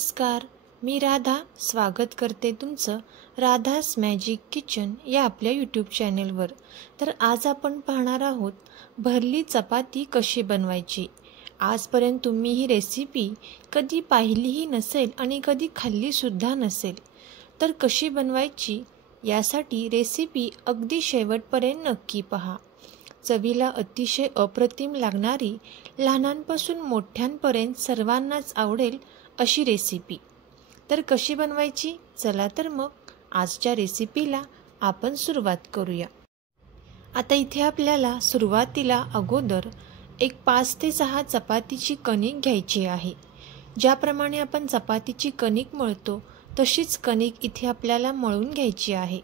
नमस्कार, मी राधा स्वागत करते तुमचं राधास मॅजिक किचन या आपल्या यूट्यूब चॅनेलवर। तर आज आपण पाहणार आहोत भरली चपाती कशी बनवायची। आजपर्यंत तुम्ही ही रेसिपी कधी पाहिलीही नसेल आणि कधी खाल्लीसुद्धा नसेल, तर कशी बनवायची यासाठी रेसिपी अगदी शेवटपर्यंत नक्की पहा। चवीला अतिशय अप्रतिम लागणारी, लहानांपासून मोठ्यांपर्यंत सर्वांनाच आवडेल अशी रेसिपी। तर कशी बनवायची, चला तर मग आजच्या रेसिपीला आपण सुरुवात करूया। आता इथे आपल्याला सुरुवातीला अगोदर एक 5 ते 6 चपातीची कणिक घ्यायची आहे। ज्याप्रमाणे आपण चपातीची कणिक मळतो तशीच कणिक इथे आपल्याला मळून घ्यायची आहे।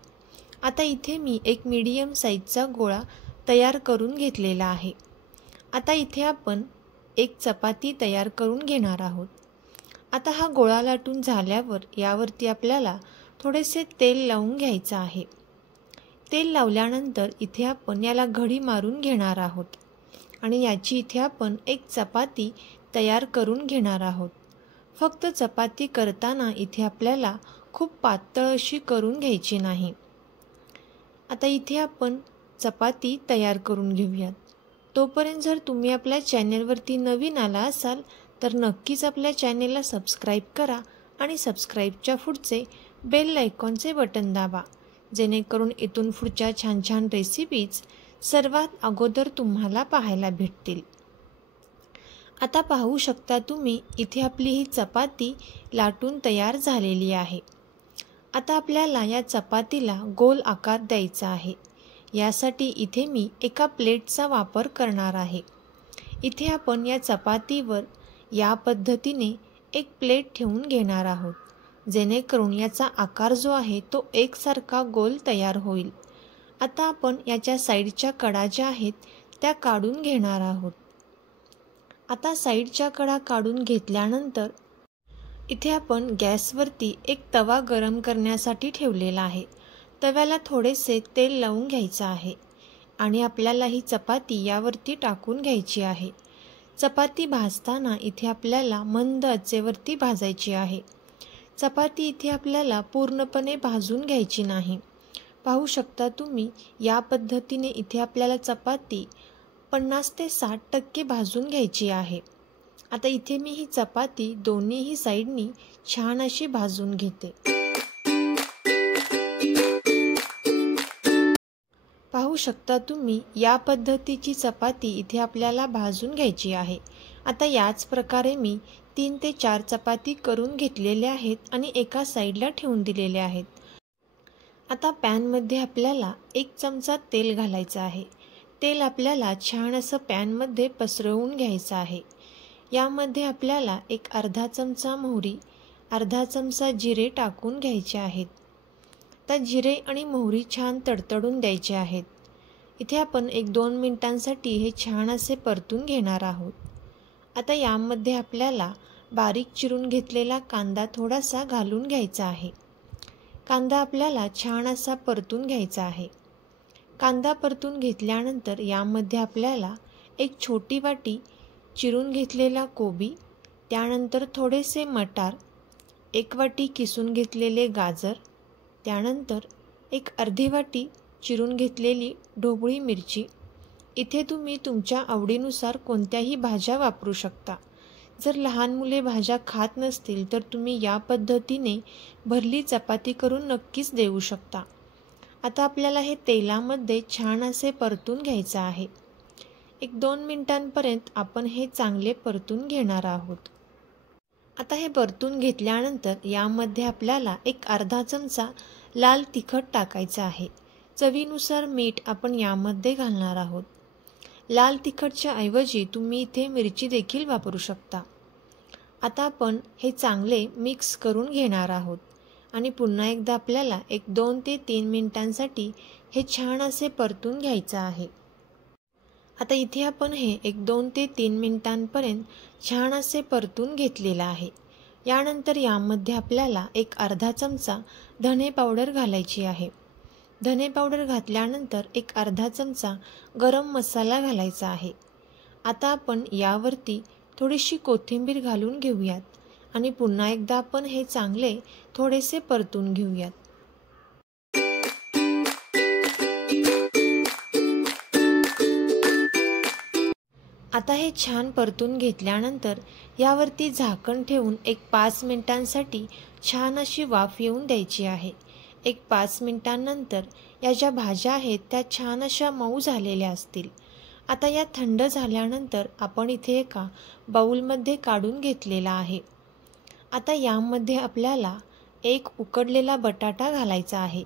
आता इथे मी एक मीडियम साईजचा गोळा तयार करून घेतलेला आहे। आता इथे आपण एक चपाती तयार करून घेणार आहोत। आता हा गोळा लाटून झाल्यावर यावरती आपल्याला थोडेसे तेल लावून घ्यायचं आहे। तेल लावल्यानंतर इथे आपण याला घडी मारून घेणार आहोत आणि याची इथे आपण एक चपाती तयार करून घेणार आहोत। फक्त चपाती करताना इथे आपल्याला खूप पातळ अशी करून घ्यायची नाही। आता इथे आपण चपाती तयार करून घेऊयात। तोपर्यंत जर तुम्ही आपल्या चॅनेलवरती नवीन आला असाल तर नक्कीच आपल्या चॅनेलला सबस्क्राईब करा आणि सबस्क्राईबच्या पुढचे बेल आयकॉनचे बटन दाबा, जेणेकरून इथून पुढच्या छान छान रेसिपीज सर्वात अगोदर तुम्हाला पाहायला भेटतील। आता पाहू शकता तुम्ही इथे आपली ही चपाती लाटून तयार झालेली आहे। आता आपल्याला या चपातीला गोल आकार द्यायचा आहे। यासाठी इथे मी एका प्लेटचा वापर करणार आहे। इथे आपण या चपातीवर या पद्धतीने एक प्लेट ठेवून घेणार आहोत, जेणेकरून याचा आकार जो आहे तो एकसारखा गोल तयार होईल। आता आपण याच्या साईडच्या कडा ज्या आहेत त्या काढून घेणार आहोत। आता साईडच्या कडा काढून घेतल्यानंतर इथे आपण गॅसवरती एक तवा गरम करण्यासाठी ठेवलेला आहे। तव्याला थोडेसे तेल लावून घ्यायचं आहे आणि आपल्याला ही चपाती यावरती टाकून घ्यायची आहे। चपाती भाजताना इथे आपल्याला मंद आचेवरती भाजायची आहे। चपाती इथे आपल्याला पूर्णपणे भाजून घ्यायची नाही। पाहू शकता तुम्ही या पद्धतीने इथे आपल्याला चपाती 50 ते 60% भाजून घ्यायची आहे। आता इथे मी ही चपाती दोन्हीही साईडनी छान अशी भाजून घेते। पाहू शकता तुम्ही या पद्धतीची चपाती इथे आपल्याला भाजून घ्यायची आहे। आता याच प्रकारे मी 3 ते 4 चपाती करून घेतलेल्या आहेत आणि एका साईडला ठेवून दिलेल्या आहेत। आता पॅनमध्ये आपल्याला 1 चमचा तेल घालायचं आहे। तेल आपल्याला छान असं पॅनमध्ये पसरवून घ्यायचं आहे। यामध्ये आपल्याला एक अर्धा चमचा मोहरी, अर्धा चमचा जिरे टाकून घ्यायचे आहेत। तर जिरे आणि मोहरी छान तडतडून द्यायचे आहेत। इथे आपण 1-2 मिनिटांसाठी हे छान असे परतून घेणार आहोत। आता यामध्ये आपल्याला बारीक चिरून घेतलेला कांदा थोडासा घालून घ्यायचा आहे। कांदा आपल्याला छान असा परतून घ्यायचा आहे। कांदा परतून घेतल्यानंतर यामध्ये आपल्याला एक छोटी वाटी चिरून घेतलेला कोबी, त्यानंतर थोडेसे मटार, 1 वाटी किसून घेतलेले गाजर, त्यानंतर एक अर्धी वाटी चिरून घेतलेली ढोबळी मिरची। इथे तुम्ही तुमच्या आवडीनुसार कोणत्याही भाज्या वापरू शकता। जर लहान मुले भाज्या खात नसतील तर तुम्ही या पद्धतीने भरली चपाती करून नक्कीच देऊ शकता। आता आपल्याला हे तेलामध्ये छान असे परतून घ्यायचं आहे। 1-2 मिनिटांपर्यंत आपण हे चांगले परतून घेणार आहोत। आता हे परतून घेतल्यानंतर यामध्ये आपल्याला एक अर्धा चमचा लाल तिखट टाकायचं आहे। चवीनुसार मीठ आपण यामध्ये घालणार आहोत। लाल तिखटच्या ऐवजी तुम्ही इथे मिरची देखील वापरू शकता। आता आपण हे चांगले मिक्स करून घेणार आहोत आणि पुन्हा एकदा आपल्याला 1-2 ते 3 मिनिटांसाठी हे छान असे परतून घ्यायचं आहे। आता इथे आपण हे 1-2 ते 3 मिनिटांपर्यंत छान असे परतून घेतलेलं आहे। यानंतर यामध्ये आपल्याला एक अर्धा चमचा धने पावडर घालायची आहे। धने पावडर घातल्यानंतर एक अर्धा चमचा गरम मसाला घालायचा आहे। आता आपण यावरती थोडीशी कोथिंबीर घालून घेऊयात आणि पुन्हा एकदा आपण हे चांगले थोडेसे परतून घेऊयात। आता हे छान परतून घेतल्यानंतर यावरती झाकण ठेवून एक 5 मिनिटांसाठी छान अशी वाफ येऊन द्यायची आहे। एक 5 मिनिटांनंतर या ज्या भाज्या आहेत त्या छान अशा मऊ झालेल्या असतील। आता या थंड झाल्यानंतर आपण इथे एका बाउलमध्ये काढून घेतलेला आहे। आता यामध्ये आपल्याला एक उकडलेला बटाटा घालायचा आहे।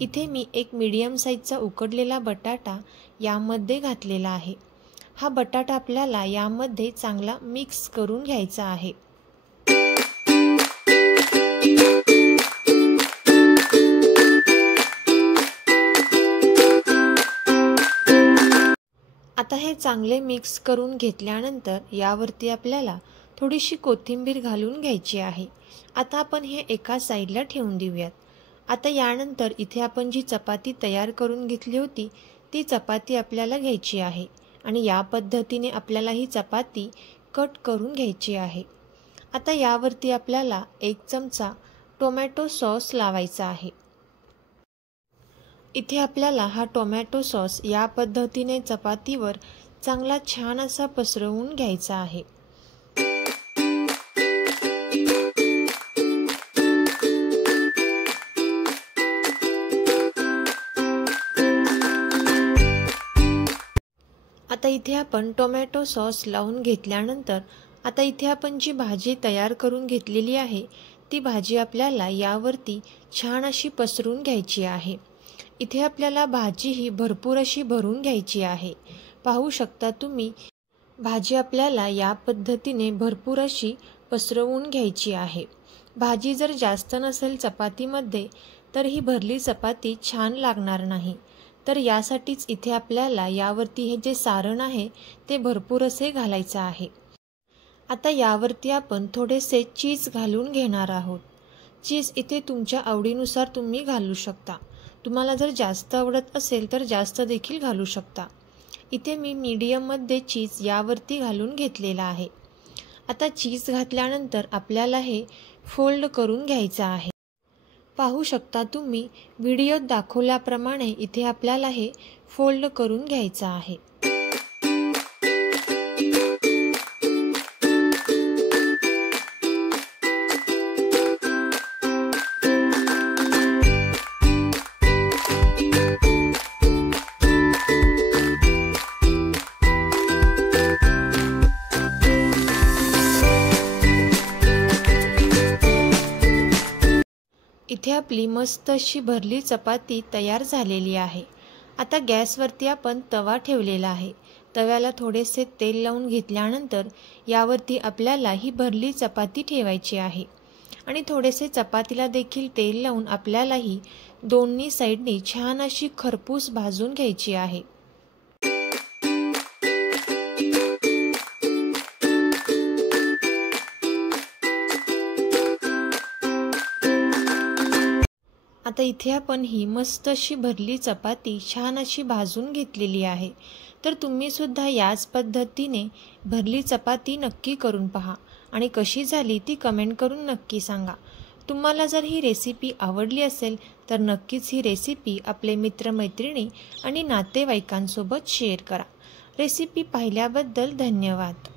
इथे मी एक मीडियम साईजचा उकडलेला बटाटा यामध्ये घातलेला आहे। हा बटाटा आपल्याला यामध्ये चांगला मिक्स करून घ्यायचा आहे। आता हे चांगले मिक्स करून घेतल्यानंतर यावरती आपल्याला थोडीशी कोथिंबीर घालून घ्यायची आहे। आता आपण हे एका साईडला ठेवून देऊयात। आता यानंतर इथे आपण जी चपाती तयार करून घेतली होती ती चपाती आपल्याला घ्यायची आहे आणि या पद्धतीने आपल्याला ही चपाती कट करून घ्यायची आहे। आता यावरती आपल्याला 1 चमचा टोमॅटो सॉस लावायचा आहे। इथे आपल्याला हा टोमॅटो सॉस या पद्धतीने चपातीवर चांगला छान असा पसरवून घ्यायचा आहे। आता इथे आपण टोमॅटो सॉस लावून घेतल्यानंतर आता इथे आपण जी भाजी तयार करून घेतलेली आहे ती भाजी आपल्याला यावरती छान अशी पसरून घ्यायची आहे। इथे आपल्याला भाजी ही भरपूर अशी भरून घ्यायची आहे। पाहू शकता तुम्ही भाजी आपल्याला या पद्धतीने भरपूर अशी पसरवून घ्यायची आहे। भाजी जर जास्त नसेल चपातीमध्ये तर ही भरली चपाती छान लागणार नाही। तर यासाठीच इथे आपल्याला यावरती हे जे सारण आहे ते भरपूर असे घालायचं आहे। आता यावरती आपण थोडेसे चीज घालून घेणार आहोत। चीज इथे तुमच्या आवडीनुसार तुम्ही घालू शकता। तुम्हाला जर जास्त आवडत असेल तर जास्त देखील घालू शकता। इथे मी मीडियममध्ये चीज यावरती घालून घेतलेला आहे। आता चीज घातल्यानंतर आपल्याला हे फोल्ड करून घ्यायचं आहे। पाहू शकता तुम्ही व्हिडिओत दाखवल्याप्रमाणे इथे आपल्याला हे फोल्ड करून घ्यायचं आहे। इथे आपली मस्त अशी भरली चपाती तयार झालेली आहे। आता गॅसवरती आपण तवा ठेवलेला आहे। तव्याला थोडेसे तेल लावून घेतल्यानंतर यावरती आपल्याला ही भरली चपाती ठेवायची आहे आणि थोडेसे चपातीला देखील तेल लावून आपल्याला ही दोन्ही साईडनी छान अशी खरपूस भाजून घ्यायची आहे। आता इथे आपण ही मस्त अशी भरली चपाती छान अशी भाजून घेतलेली आहे। तर तुम्ही सुद्धा याच पद्धतीने भरली चपाती नक्की करून पहा आणि कशी झाली ती कमेंट करून नक्की सांगा। तुम्हाला जर ही रेसिपी आवडली असेल तर नक्कीच ही रेसिपी आपले मित्रमैत्रिणी आणि नातेवाईकांसोबत शेअर करा। रेसिपी पाहिल्याबद्दल धन्यवाद।